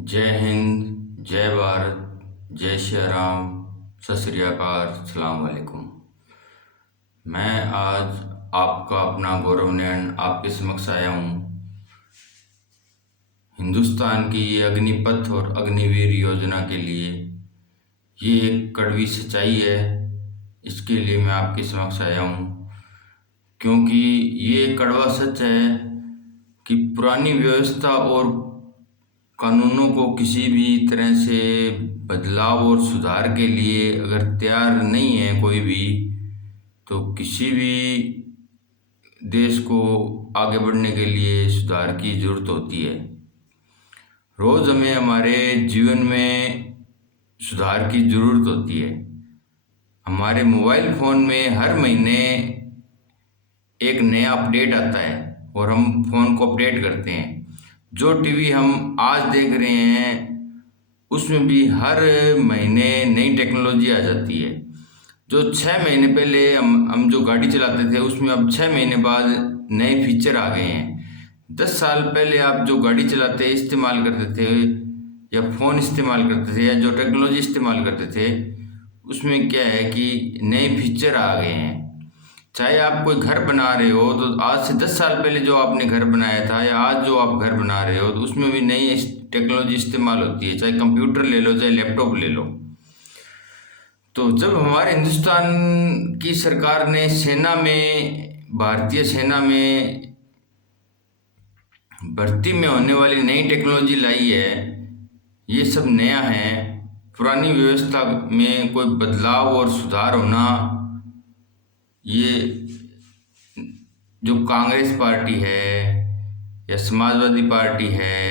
जय हिंद, जय भारत, जय श्री राम, सत श्री अकाल, सलाम वालेकुम। मैं आज आपका अपना गौरव नयन आपके समक्ष आया हूँ। हिंदुस्तान की ये अग्निपथ और अग्निवीर योजना के लिए ये एक कड़वी सच्चाई है। इसके लिए मैं आपके समक्ष आया हूँ क्योंकि ये कड़वा सच है कि पुरानी व्यवस्था और कानूनों को किसी भी तरह से बदलाव और सुधार के लिए अगर तैयार नहीं है कोई भी, तो किसी भी देश को आगे बढ़ने के लिए सुधार की ज़रूरत होती है। रोज़ हमें हमारे जीवन में सुधार की ज़रूरत होती है। हमारे मोबाइल फ़ोन में हर महीने एक नया अपडेट आता है और हम फ़ोन को अपडेट करते हैं। जो टीवी हम आज देख रहे हैं उसमें भी हर महीने नई टेक्नोलॉजी आ जाती है। जो 6 महीने पहले हम जो गाड़ी चलाते थे उसमें अब 6 महीने बाद नए फीचर आ गए हैं। 10 साल पहले आप जो गाड़ी चलाते इस्तेमाल करते थे या फ़ोन इस्तेमाल करते थे या जो टेक्नोलॉजी इस्तेमाल करते थे उसमें क्या है कि नए फीचर आ गए हैं। चाहे आप कोई घर बना रहे हो तो आज से 10 साल पहले जो आपने घर बनाया था या आज जो आप घर बना रहे हो तो उसमें भी नई टेक्नोलॉजी इस्तेमाल होती है। चाहे कंप्यूटर ले लो, चाहे लैपटॉप ले लो। तो जब हमारे हिंदुस्तान की सरकार ने सेना में, भारतीय सेना में भर्ती में होने वाली नई टेक्नोलॉजी लाई है, ये सब नया है। पुरानी व्यवस्था में कोई बदलाव और सुधार होना, ये जो कांग्रेस पार्टी है या समाजवादी पार्टी है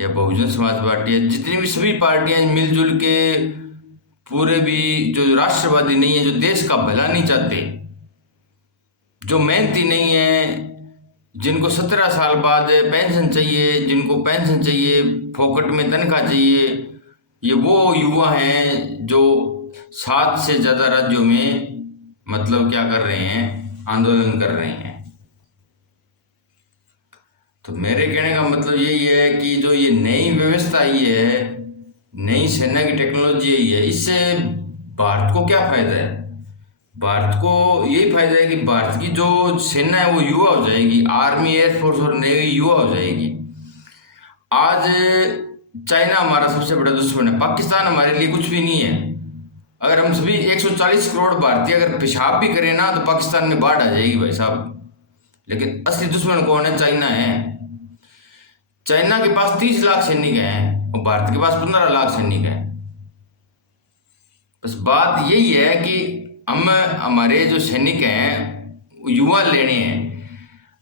या बहुजन समाज पार्टी है, जितनी भी सभी पार्टियां मिलजुल के पूरे भी जो राष्ट्रवादी नहीं है, जो देश का भला नहीं चाहते, जो मेहनती नहीं है, जिनको 17 साल बाद पेंशन चाहिए, जिनको पेंशन चाहिए, फोकट में तनख्वाह चाहिए, ये वो युवा हैं जो 7 से ज़्यादा राज्यों में मतलब क्या कर रहे हैं, आंदोलन कर रहे हैं। तो मेरे कहने का मतलब यही है कि जो ये नई व्यवस्था आई है, नई सेना की टेक्नोलॉजी आई है, इससे भारत को क्या फायदा है? भारत को यही फायदा है कि भारत की जो सेना है वो युवा हो जाएगी, आर्मी, एयरफोर्स और नेवी युवा हो जाएगी। आज चाइना हमारा सबसे बड़ा दुश्मन है, पाकिस्तान हमारे लिए कुछ भी नहीं है। अगर हम सभी 140 करोड़ भारतीय अगर पेशाब भी करें ना तो पाकिस्तान में बाढ़ आ जाएगी भाई साहब। लेकिन असली दुश्मन कौन है? चाइना है। चाइना के पास 30 लाख सैनिक हैं और भारत के पास 15 लाख सैनिक हैं। बस बात यही है कि हम हमारे जो सैनिक हैं युवा लेने हैं।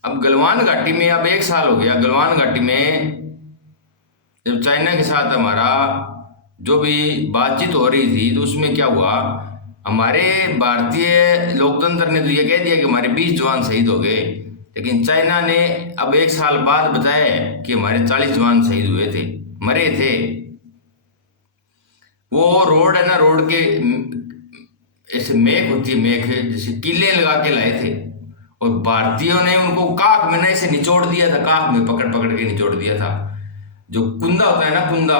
अब गलवान घाटी में अब 1 साल हो गया। गलवान घाटी में जब चाइना के साथ हमारा जो भी बातचीत हो रही थी तो उसमें क्या हुआ, हमारे भारतीय लोकतंत्र ने तो ये कह दिया कि हमारे 20 जवान शहीद हो गए, लेकिन चाइना ने अब 1 साल बाद बताया कि हमारे 40 जवान शहीद हुए थे, मरे थे। वो रोड है ना, रोड के ऐसे मेख होती है, मेख जैसे किले लगा के लाए थे और भारतीयों ने उनको काख में ना ऐसे निचोड़ दिया था, काख में पकड़ पकड़ के निचोड़ दिया था। जो कुंदा होता है ना, कुंदा,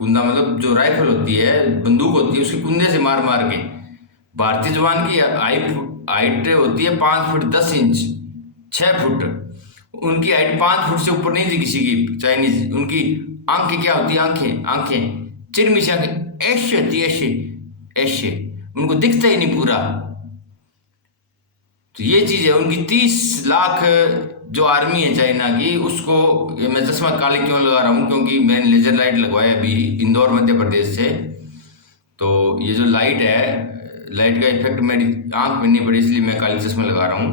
कुंदा मतलब जो राइफल होती है, बंदूक होती है, उसके कुंदे से मार मार के। भारतीय जवान की हाइट होती है 5 फुट 10 इंच, 6 फुट। उनकी हाइट 5 फुट से ऊपर नहीं थी किसी की, चाइनीज। उनकी आंखें क्या होती है, आंखें आंखें चिरमिश आंखें ऐसे होती है, ऐसे ऐसे, उनको दिखता ही नहीं पूरा। तो ये चीज़ है उनकी। 30 लाख जो आर्मी है चाइना की, उसको ये मैं चश्मा काले क्यों लगा रहा हूँ, क्योंकि मैंने लेजर लाइट लगवाया अभी इंदौर मध्य प्रदेश से। तो ये जो लाइट है, लाइट का इफेक्ट मेरी आंख में नहीं पड़ी, इसलिए मैं काले चश्मा लगा रहा हूँ।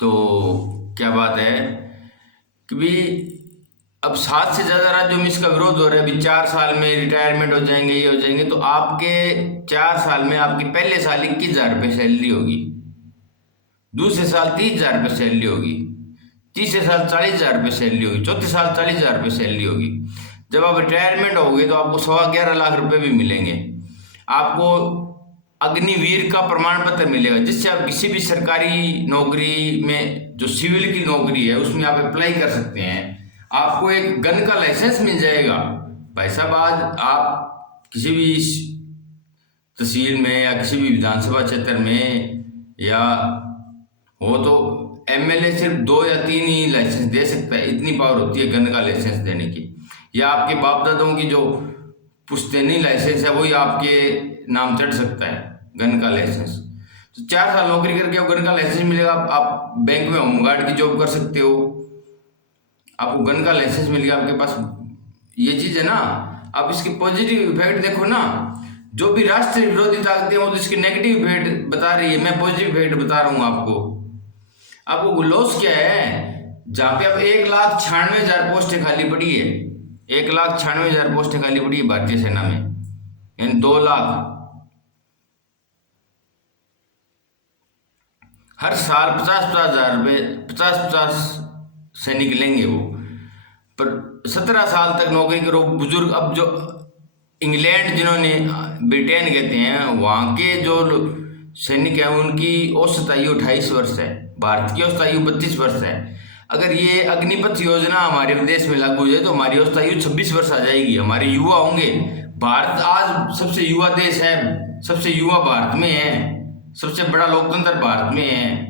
तो क्या बात है कि भी अब 7 से ज़्यादा राज्यों में इसका विरोध हो रहा है। अभी 4 साल में रिटायरमेंट हो जाएंगे, ये हो जाएंगे। तो आपके 4 साल में आपकी पहले साल 21,000 रुपये सैलरी होगी, दूसरे साल 30,000 रुपये सैलरी होगी, तीसरे साल 40,000 रुपये सैलरी होगी, चौथे साल 40,000 रुपये सैलरी होगी। जब आप रिटायरमेंट होगे तो आपको 11.25 लाख रुपये भी मिलेंगे। आपको अग्निवीर का प्रमाण पत्र मिलेगा, जिससे आप किसी भी सरकारी नौकरी में, जो सिविल की नौकरी है, उसमें आप अप्लाई कर सकते हैं। आपको एक गन का लाइसेंस मिल जाएगा। भाई साहब, आज आप किसी भी तहसील में या किसी भी विधानसभा क्षेत्र में या हो तो एमएलए सिर्फ 2 या 3 ही लाइसेंस दे सकता है, इतनी पावर होती है गन का लाइसेंस देने की। या आपके बाप दादाओं की जो पुश्तैनी लाइसेंस है वही आपके नाम चढ़ सकता है, गन का लाइसेंस। तो 4 साल नौकरी करके गन का लाइसेंस मिलेगा। आप बैंक में होमगार्ड की जॉब कर सकते हो, आपको गन का लाइसेंस मिल गया आपके पास। ये चीज़ है ना। आप इसके पॉजिटिव इफेक्ट देखो ना। जो भी राष्ट्र विरोधी ताकतें वो तो इसके नेगेटिव इफेक्ट बता रही है, मैं पॉजिटिव इफेक्ट बता रहा हूँ आपको लॉस क्या है। जहाँ पे अब 1,96,000 पोस्टें खाली पड़ी है, 1,96,000 पोस्टें खाली पड़ी है भारतीय सेना में, यानी 2 लाख। हर साल 50,000 रुपये 50 सैनिक लेंगे वो। पर 17 साल तक नौकरी करो बुजुर्ग। अब जो इंग्लैंड, जिन्होंने ब्रिटेन कहते हैं, वहाँ के जो सैनिक हैं उनकी औसत आयु 28 वर्ष है, भारत की औसत आयु 32 वर्ष है। अगर ये अग्निपथ योजना हमारे देश में लागू हो जाए तो हमारी औसत आयु 26 वर्ष आ जाएगी, हमारे युवा होंगे। भारत आज सबसे युवा देश है, सबसे युवा भारत में है, सबसे बड़ा लोकतंत्र भारत में है,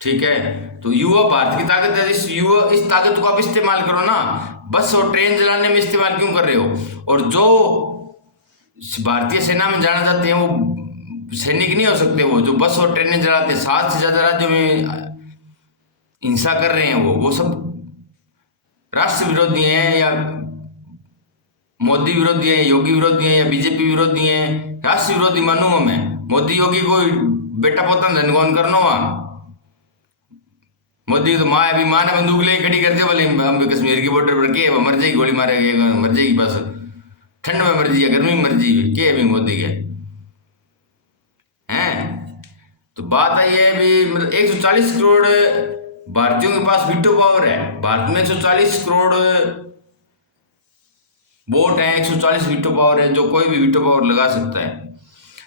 ठीक है। तो युवा भारत की ताकत है। इस ताकत को आप इस्तेमाल करो ना। बस और ट्रेन चलाने में इस्तेमाल क्यों कर रहे हो। और जो भारतीय सेना में जाना चाहते हैं वो सैनिक नहीं हो सकते, वो जो बस और ट्रेनें चलाते हैं, 7 से ज़्यादा राज्यों में हिंसा कर रहे हैं, वो सब राष्ट्र विरोधी हैं या मोदी विरोधी हैं, योगी विरोधी हैं या बीजेपी विरोधी हैं। राष्ट्र विरोधी मानूंगा मैं। मोदी योगी को बेटा पोता धनगोन करना हुआ। मोदी तो माँ अभी माँ ने बंदूक ले खड़ी कर दे, बोले हम कश्मीर की बॉर्डर पर के मर जाएगी, गोली मारेगा, मर जाएगी, बस ठंड में मर जाइए, गर्मी में मर जाइए, के अभी मोदी के हैं। तो बात आई है भी, मतलब 140 करोड़ भारतीयों के पास वीटो पावर है। भारत में 140 करोड़ वोट है, 140 वीटो पावर है, जो कोई भी वीटो पावर लगा सकता है।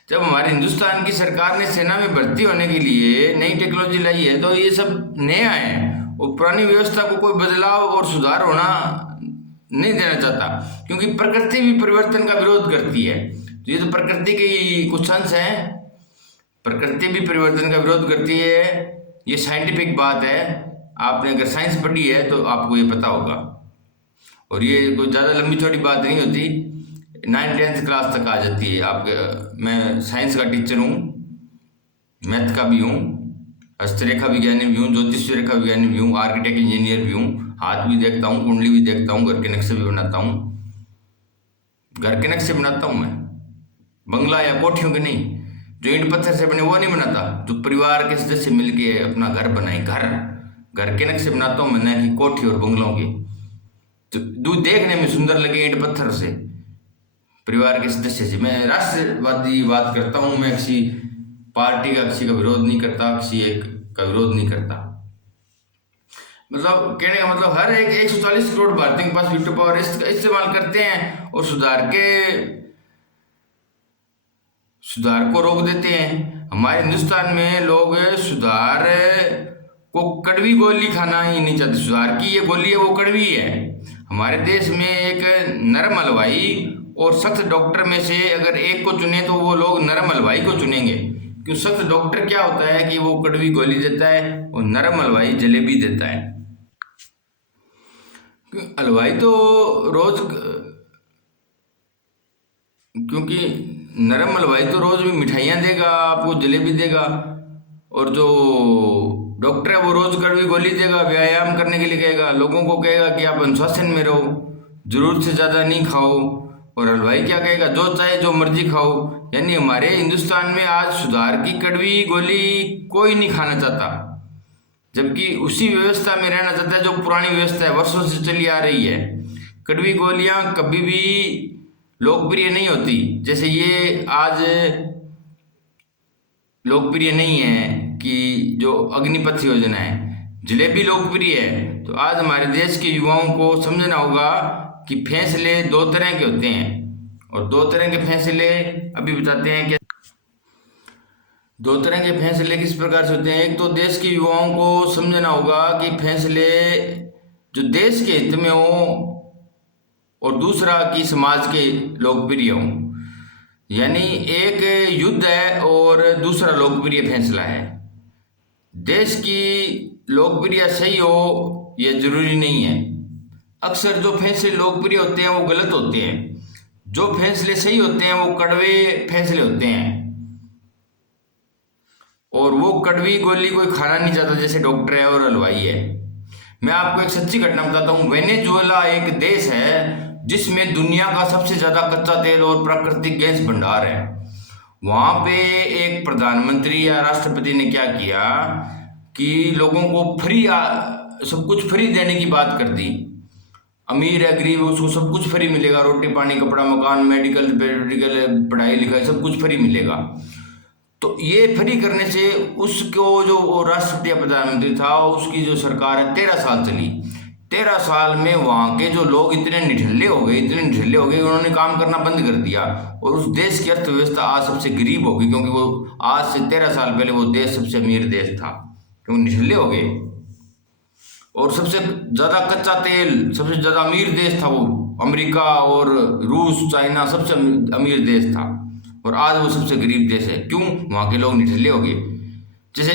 जब हमारे हिंदुस्तान की सरकार ने सेना में भर्ती होने के लिए नई टेक्नोलॉजी लाई है तो ये सब नया है, और पुरानी व्यवस्था को कोई बदलाव और सुधार होना नहीं देना चाहता, क्योंकि प्रकृति भी परिवर्तन का विरोध करती है। तो ये तो प्रकृति के कुछ अंश हैं, प्रकृति भी परिवर्तन का विरोध करती है। ये साइंटिफिक बात है। आपने अगर साइंस पढ़ी है तो आपको ये पता होगा, और ये कोई ज़्यादा लंबी छोटी बात नहीं होती, 9th-10th क्लास तक आ जाती है आपके। मैं साइंस का टीचर हूँ, मैथ का भी हूँ, हस्तरेखा विज्ञानी भी हूँ, ज्योतिष रेखा विज्ञानी भी हूँ, आर्किटेक्ट इंजीनियर भी हूँ, हाथ भी देखता हूँ, कुंडली भी देखता हूँ, घर के नक्शे भी बनाता हूँ। घर के नक्शे बनाता हूँ मैं, बंगला या कोठियों के नहीं, जो ईंट पत्थर से बने वो नहीं बनाता, जो परिवार के सदस्य मिलके अपना घर बनाए, घर के नक्शे बनाता हूँ मैं, न कि कोठी और बंगलों के। तो दूध देखने में सुंदर लगे ईंट पत्थर से, परिवार के सदस्य से। मैं राष्ट्रवादी बात करता हूँ, मैं किसी पार्टी का, किसी का विरोध नहीं करता, किसी एक का विरोध नहीं करता। मतलब कहने का मतलब हर एक 140 करोड़ भारतीयों के पास वीटो पावर इस्तेमाल करते हैं और सुधार को रोक देते हैं। हमारे हिंदुस्तान में लोग सुधार को कड़वी गोली खाना ही नहीं चाहते। सुधार की ये गोली है वो कड़वी है। हमारे देश में एक नरम हलवाई और सख्त डॉक्टर में से अगर एक को चुने तो वो लोग नरम हलवाई को चुनेंगे, क्यों? सख्त डॉक्टर क्या होता है कि वो कड़वी गोली देता है और नरम हलवाई जलेबी देता है। हलवाई तो रोज, क्योंकि नरम हलवाई तो रोज भी मिठाइयाँ देगा, आपको जलेबी देगा, और जो डॉक्टर है वो रोज कड़वी गोली देगा, व्यायाम करने के लिए कहेगा, लोगों को कहेगा कि आप अनुशासन में रहो, जरूरत से ज़्यादा नहीं खाओ। और हलवाई क्या कहेगा, जो चाहे जो मर्जी खाओ। यानी हमारे हिंदुस्तान में आज सुधार की कड़वी गोली कोई नहीं खाना चाहता, जबकि उसी व्यवस्था में रहना चाहता है जो पुरानी व्यवस्था है, वर्षों से चली आ रही है। कड़वी गोलियां कभी भी लोकप्रिय नहीं होती, जैसे ये आज लोकप्रिय नहीं है कि जो अग्निपथ योजना है, जलेबी लोकप्रिय है। तो आज हमारे देश के युवाओं को समझना होगा कि फैसले 2 तरह के होते हैं, और दो तरह के फैसले अभी बताते हैं। क्या दो तरह के फैसले किस प्रकार से होते हैं? एक तो देश के युवाओं को समझना होगा कि फैसले जो देश के हित में हो, और दूसरा कि समाज के लोकप्रिय हो। यानी एक युद्ध है और दूसरा लोकप्रिय फैसला है। देश की लोकप्रिय सही हो यह जरूरी नहीं है। अक्सर जो फैसले लोकप्रिय होते हैं वो गलत होते हैं, जो फैसले सही होते हैं वो कड़वे फैसले होते हैं। और वो कड़वी गोली कोई खाना नहीं चाहता, जैसे डॉक्टर है और हलवाई है। मैं आपको एक सच्ची घटना बताता हूँ। वेनेजुएला एक देश है जिसमें दुनिया का सबसे ज्यादा कच्चा तेल और प्राकृतिक गैस भंडार है। वहां पे एक प्रधानमंत्री या राष्ट्रपति ने क्या किया कि लोगों को फ्री सब कुछ फ्री देने की बात कर दी। अमीर है गरीब उसको सब कुछ फ्री मिलेगा, रोटी पानी कपड़ा मकान मेडिकल पढ़ाई लिखाई सब कुछ फ्री मिलेगा। तो ये फ्री करने से उसको जो राष्ट्रपति या प्रधानमंत्री था उसकी जो सरकार है 13 साल चली। 13 साल में वहाँ के जो लोग इतने निठल्ले हो गए, उन्होंने काम करना बंद कर दिया और उस देश की अर्थव्यवस्था आज सबसे गरीब हो गई, क्योंकि वो आज से 13 साल पहले वो देश सबसे अमीर देश था, क्योंकि निठल्ले हो गए। और सबसे ज्यादा कच्चा तेल सबसे ज्यादा अमीर देश था वो, अमेरिका और रूस चाइना सबसे अमीर देश था, और आज वो सबसे गरीब देश है। क्यों? वहां के लोग निठल्ले हो गए। जैसे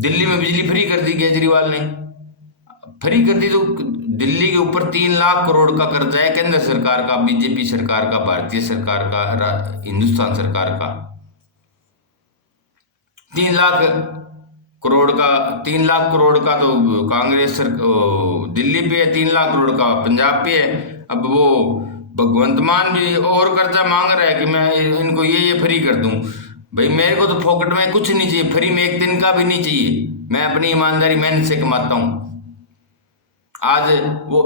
दिल्ली में बिजली फ्री कर दी केजरीवाल ने, फ्री कर दी, तो दिल्ली के ऊपर 3 लाख करोड़ का कर्जा है केंद्र सरकार का, बीजेपी सरकार का, भारतीय सरकार का, हिंदुस्तान सरकार का। 3 लाख करोड़ का तो कांग्रेस दिल्ली पे है, 3 लाख करोड़ का पंजाब पे है। अब वो भगवंत मान भी और कर्जा मांग रहा है कि मैं इनको ये फ्री कर दूं। भाई मेरे को तो फोकट में कुछ नहीं चाहिए, फ्री में एक दिन का भी नहीं चाहिए। मैं अपनी ईमानदारी मेहनत से कमाता हूं। आज वो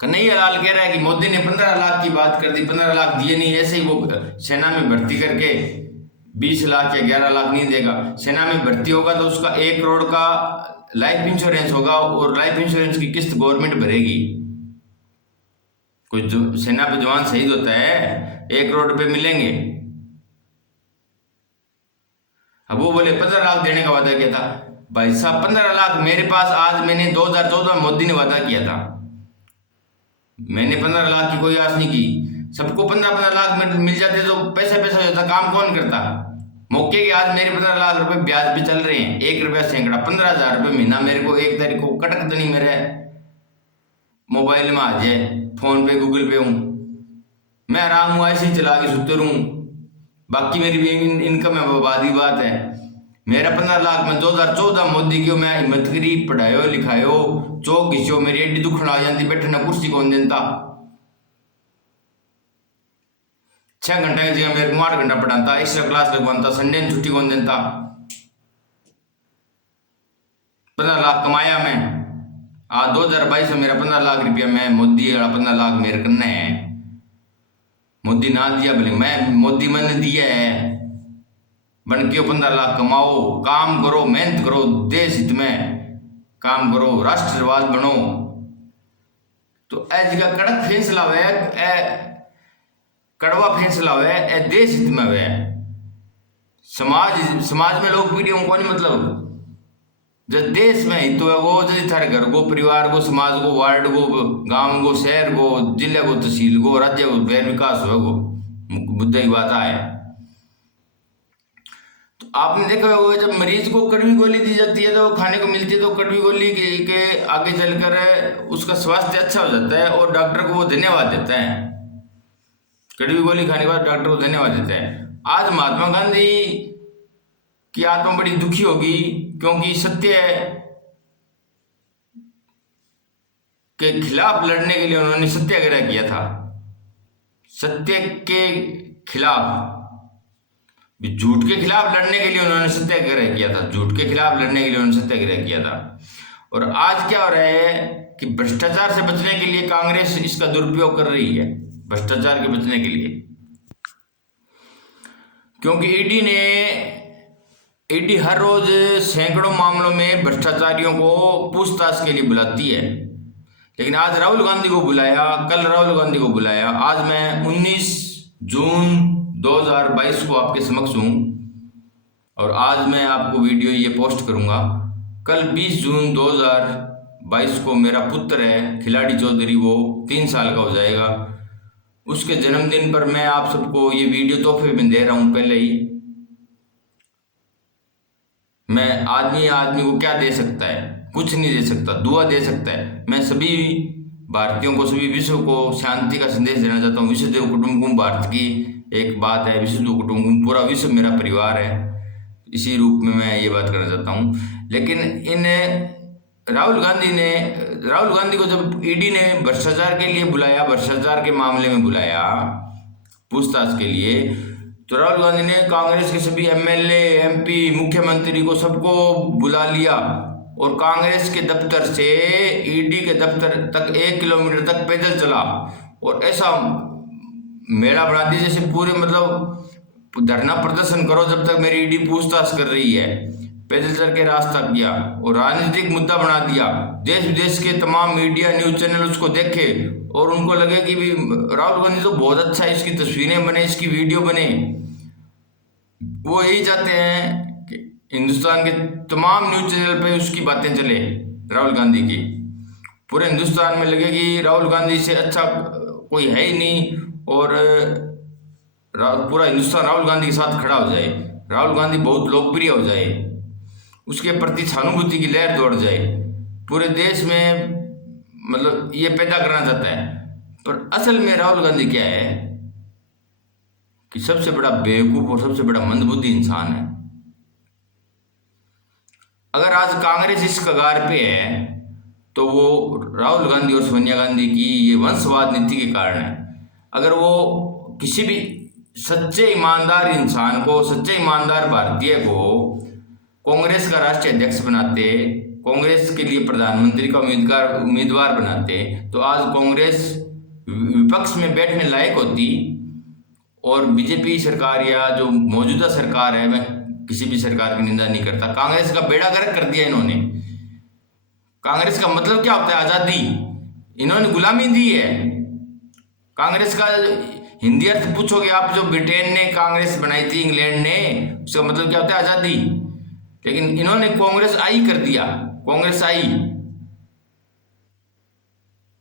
कन्हैया लाल कह रहा है कि मोदी ने 15 लाख की बात कर दी, 15 लाख दिए नहीं। ऐसे ही वो सेना में भर्ती करके 20 लाख या 11 लाख नहीं देगा। सेना में भर्ती होगा तो उसका 1 करोड़ का लाइफ इंश्योरेंस होगा, और लाइफ इंश्योरेंस की किस्त गवर्नमेंट भरेगी। कोई जो सेना पे जवान शहीद होता है 1 करोड़ रुपए मिलेंगे। अब वो बोले 15 लाख देने का वादा किया था। भाई साहब 15 लाख मेरे पास आज, मैंने 2014 में मोदी ने वादा किया था, मैंने 15 लाख की कोई आस नहीं की। सबको 15 लाख मिल जाते तो पैसा हो जाता, काम कौन करता। मौके के आज मेरे 15 लाख रुपए ब्याज पे चल रहे हैं, 1 रुपया सैकड़ा, 15,000 रुपये महीना मेरे को 1 तारीख को कटक तो नहीं मेरे मोबाइल में आ जाए, फोन पे गूगल पे हूँ, मैं आराम हुआ ऐसे ही चला के सुते रहूँ, बाकी मेरी भी इनकम है, आबादी बात है। मेरा 15 लाख में 2014 मोदी की मैं हिम्मत करी, पढ़ायो लिखायो, चौक घिसो, मेरी एडी दुखण आ जाती, बैठना कुर्सी कौन देता। 6 घंटे की जगह मेरे को 8 घंटा पढ़ाता, एक्स्ट्रा क्लास लगवाता, संडे में छुट्टी कौन देता। 15 लाख कमाया मैं, आज 2022 में मेरा 15 लाख रुपया, मैं मोदी वाला 15 लाख मेरे करना है। मोदी ना दिया भले, मैं मोदी मैंने दिया है, बन के 15 लाख कमाओ, काम करो, मेहनत करो, देश हित में काम करो, राष्ट्रवाद बनो। तो ऐज का कड़क फैसला है, कड़वा फैसला है, देश हित में है। समाज में लोग पीढ़ियों को नहीं, मतलब जो देश में हित है वो, जैसे थारे घर को, परिवार को, समाज को, वार्ड को, गांव को, शहर को, जिले को, तहसील को, राज्य को विकास होगा, मुद्दा की बात है। तो आपने देखा होगा जब मरीज को कड़वी गोली दी जाती है तो खाने को मिलती है, तो कड़वी गोली के आगे चलकर उसका स्वास्थ्य अच्छा हो जाता है और डॉक्टर को वो धन्यवाद देता है। कड़वी गोली खाने के बाद डॉक्टर को धन्यवाद देता है। आज महात्मा गांधी की आत्मा बड़ी दुखी होगी, क्योंकि सत्य के खिलाफ लड़ने के लिए उन्होंने सत्याग्रह किया था। सत्य के खिलाफ, झूठ के खिलाफ लड़ने के लिए उन्होंने सत्याग्रह किया था, झूठ के खिलाफ लड़ने के लिए उन्होंने सत्याग्रह किया था। और आज क्या हो रहा है कि भ्रष्टाचार से बचने के लिए कांग्रेस इसका दुरुपयोग कर रही है, भ्रष्टाचार के बचने के लिए। क्योंकि ईडी हर रोज सैकड़ों मामलों में भ्रष्टाचारियों को पूछताछ के लिए बुलाती है, लेकिन आज राहुल गांधी को बुलाया, कल राहुल गांधी को बुलाया। आज मैं 19 जून 2022 को आपके समक्ष हूँ और आज मैं आपको वीडियो ये पोस्ट करूँगा। कल 20 जून 2022 को मेरा पुत्र है खिलाड़ी चौधरी, वो 3 साल का हो जाएगा। उसके जन्मदिन पर मैं आप सबको ये वीडियो तोहफे में दे रहा हूँ। पहले ही मैं आदमी को क्या दे सकता है? कुछ नहीं दे सकता, दुआ दे सकता है। मैं सभी भारतीयों को, सभी विश्व को शांति का संदेश देना चाहता हूँ। विश्वदेव कुटुंबकम भारत की एक बात है, विश्वदेव कुटुंबकम, पूरा विश्व मेरा परिवार है। इसी रूप में मैं ये बात करना चाहता हूँ। लेकिन राहुल गांधी को जब ईडी ने भ्रष्टाचार के लिए बुलाया, भ्रष्टाचार के मामले में बुलाया पूछताछ के लिए, तो राहुल गांधी ने कांग्रेस के सभी एमएलए, एमपी, मुख्यमंत्री को सबको बुला लिया और कांग्रेस के दफ्तर से ईडी के दफ्तर तक 1 किलोमीटर तक पैदल चला और ऐसा मेला बना दिया जैसे पूरे मतलब धरना प्रदर्शन करो जब तक मेरी ईडी पूछताछ कर रही है। पैदल चल के रास्ता किया और राजनीतिक मुद्दा बना दिया। देश विदेश के तमाम मीडिया, न्यूज चैनल उसको देखे और उनको लगे कि भी राहुल गांधी तो बहुत अच्छा है, इसकी तस्वीरें बने, इसकी वीडियो बने। वो यही चाहते हैं कि हिंदुस्तान के तमाम न्यूज चैनल पे उसकी बातें चले, राहुल गांधी की। पूरे हिंदुस्तान में लगे कि राहुल गांधी से अच्छा कोई है ही नहीं और पूरा हिंदुस्तान राहुल गांधी के साथ खड़ा हो जाए, राहुल गांधी बहुत लोकप्रिय हो जाए, उसके प्रति सहानुभूति की लहर दौड़ जाए पूरे देश में, मतलब ये पैदा करना चाहता है। पर असल में राहुल गांधी क्या है कि सबसे बड़ा बेवकूफ और सबसे बड़ा मंदबुद्धि इंसान है। अगर आज कांग्रेस इस कगार पे है तो वो राहुल गांधी और सोनिया गांधी की ये वंशवाद नीति के कारण है। अगर वो किसी भी सच्चे ईमानदार इंसान को, सच्चे ईमानदार भारतीय को कांग्रेस का राष्ट्रीय अध्यक्ष बनाते, कांग्रेस के लिए प्रधानमंत्री का उम्मीदवार बनाते, तो आज कांग्रेस विपक्ष में बैठने लायक होती। और बीजेपी सरकार या जो मौजूदा सरकार है, मैं किसी भी सरकार की निंदा नहीं करता, कांग्रेस का बेड़ा गर्क कर दिया इन्होंने। कांग्रेस का मतलब क्या होता है? आज़ादी। इन्होंने गुलामी दी है। कांग्रेस का हिंदी अर्थ पूछोगे आप, जो ब्रिटेन ने कांग्रेस बनाई थी, इंग्लैंड ने, उसका मतलब क्या होता है? आज़ादी। लेकिन इन्होंने कांग्रेस आई कर दिया, कांग्रेस आई।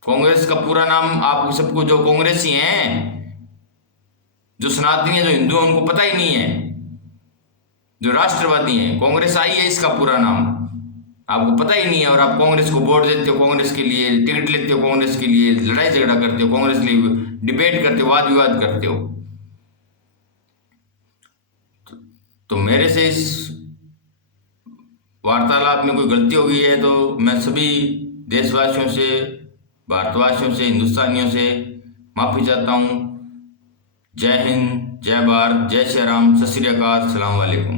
कांग्रेस का पूरा नाम आप सबको, जो कांग्रेसी हैं, जो सनातनी है, जो हिंदू हैं, उनको पता ही नहीं है, जो राष्ट्रवादी हैं। कांग्रेस आई है इसका पूरा नाम, आपको पता ही नहीं है। और आप कांग्रेस को वोट देते हो, कांग्रेस के लिए टिकट लेते हो, कांग्रेस के लिए लड़ाई झगड़ा करते हो, कांग्रेस के लिए डिबेट करते हो, वाद विवाद करते हो। तो मेरे से इस वार्तालाप में कोई गलती हो गई है तो मैं सभी देशवासियों से, भारतवासियों से, हिंदुस्तानियों से माफ़ी चाहता हूँ। जय हिंद, जय भारत, जय श्री राम, सत श्री अकाल, अस्सलाम वालेकुम।